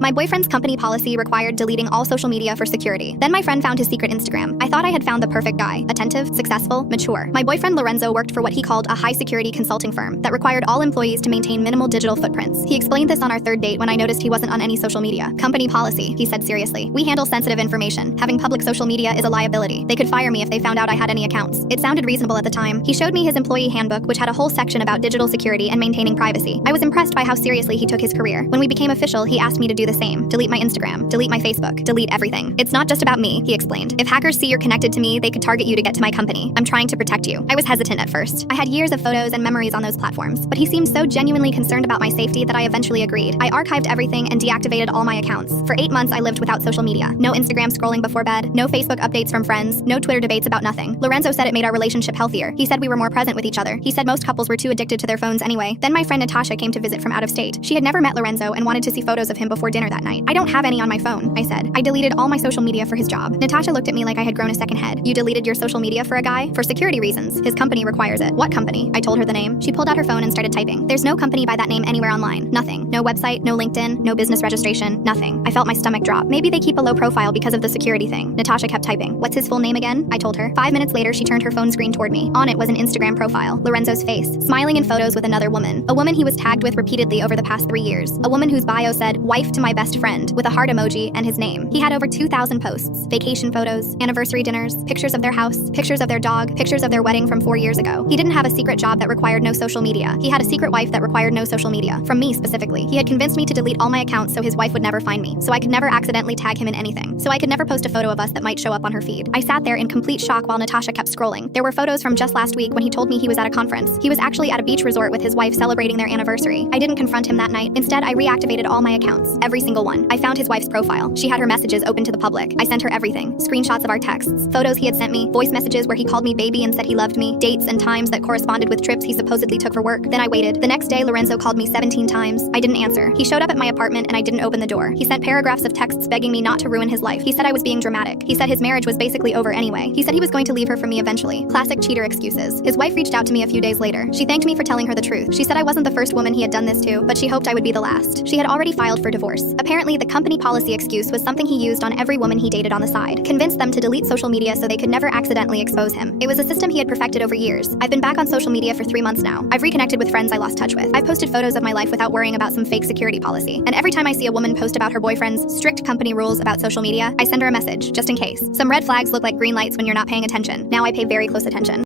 My boyfriend's company policy required deleting all social media for security. Then my friend found his secret Instagram. I thought I had found the perfect guy. Attentive, successful, mature. My boyfriend Lorenzo worked for what he called a high-security consulting firm that required all employees to maintain minimal digital footprints. He explained this on our third date when I noticed he wasn't on any social media. Company policy, he said seriously. We handle sensitive information. Having public social media is a liability. They could fire me if they found out I had any accounts. It sounded reasonable at the time. He showed me his employee handbook, which had a whole section about digital security and maintaining privacy. I was impressed by how seriously he took his career. When we became official, he asked me to do the same. Delete my Instagram, delete my Facebook, delete everything. It's not just about me, he explained. If hackers see you're connected to me, they could target you to get to my company. I'm trying to protect you. I was hesitant at first. I had years of photos and memories on those platforms, but he seemed so genuinely concerned about my safety that I eventually agreed. I archived everything and deactivated all my accounts. For 8 months, I lived without social media. No Instagram scrolling before bed, no Facebook updates from friends, no Twitter debates about nothing. Lorenzo said it made our relationship healthier. He said we were more present with each other. He said most couples were too addicted to their phones anyway. Then my friend Natasha came to visit from out of state. She had never met Lorenzo and wanted to see photos of him before dinner that night. I don't have any on my phone, I said. I deleted all my social media for his job. Natasha looked at me like I had grown a second head. You deleted your social media for a guy? For security reasons. His company requires it. What company? I told her the name. She pulled out her phone and started typing. There's no company by that name anywhere online. Nothing. No website, no LinkedIn, no business registration, nothing. I felt my stomach drop. Maybe they keep a low profile because of the security thing. Natasha kept typing. What's his full name again? I told her. 5 minutes later, she turned her phone screen toward me. On it was an Instagram profile. Lorenzo's face, smiling in photos with another woman. A woman he was tagged with repeatedly over the past 3 years. A woman whose bio said, wife to my best friend, with a heart emoji and his name. He had over 2,000 posts, vacation photos, anniversary dinners, pictures of their house, pictures of their dog, pictures of their wedding from 4 years ago. He didn't have a secret job that required no social media. He had a secret wife that required no social media. From me specifically. He had convinced me to delete all my accounts so his wife would never find me. So I could never accidentally tag him in anything. So I could never post a photo of us that might show up on her feed. I sat there in complete shock while Natasha kept scrolling. There were photos from just last week when he told me he was at a conference. He was actually at a beach resort with his wife celebrating their anniversary. I didn't confront him that night. Instead, I reactivated all my accounts. Every single one. I found his wife's profile. She had her messages open to the public. I sent her everything. Screenshots of our texts, photos he had sent me, voice messages where he called me baby and said he loved me, dates and times that corresponded with trips he supposedly took for work. Then I waited. The next day, Lorenzo called me 17 times. I didn't answer. He showed up at my apartment and I didn't open the door. He sent paragraphs of texts begging me not to ruin his life. He said I was being dramatic. He said his marriage was basically over anyway. He said he was going to leave her for me eventually. Classic cheater excuses. His wife reached out to me a few days later. She thanked me for telling her the truth. She said I wasn't the first woman he had done this to, but she hoped I would be the last. She had already filed for divorce. Apparently, the company policy excuse was something he used on every woman he dated on the side. Convinced them to delete social media so they could never accidentally expose him. It was a system he had perfected over years. I've been back on social media for 3 months now. I've reconnected with friends I lost touch with. I've posted photos of my life without worrying about some fake security policy. And every time I see a woman post about her boyfriend's strict company rules about social media, I send her a message, just in case. Some red flags look like green lights when you're not paying attention. Now I pay very close attention.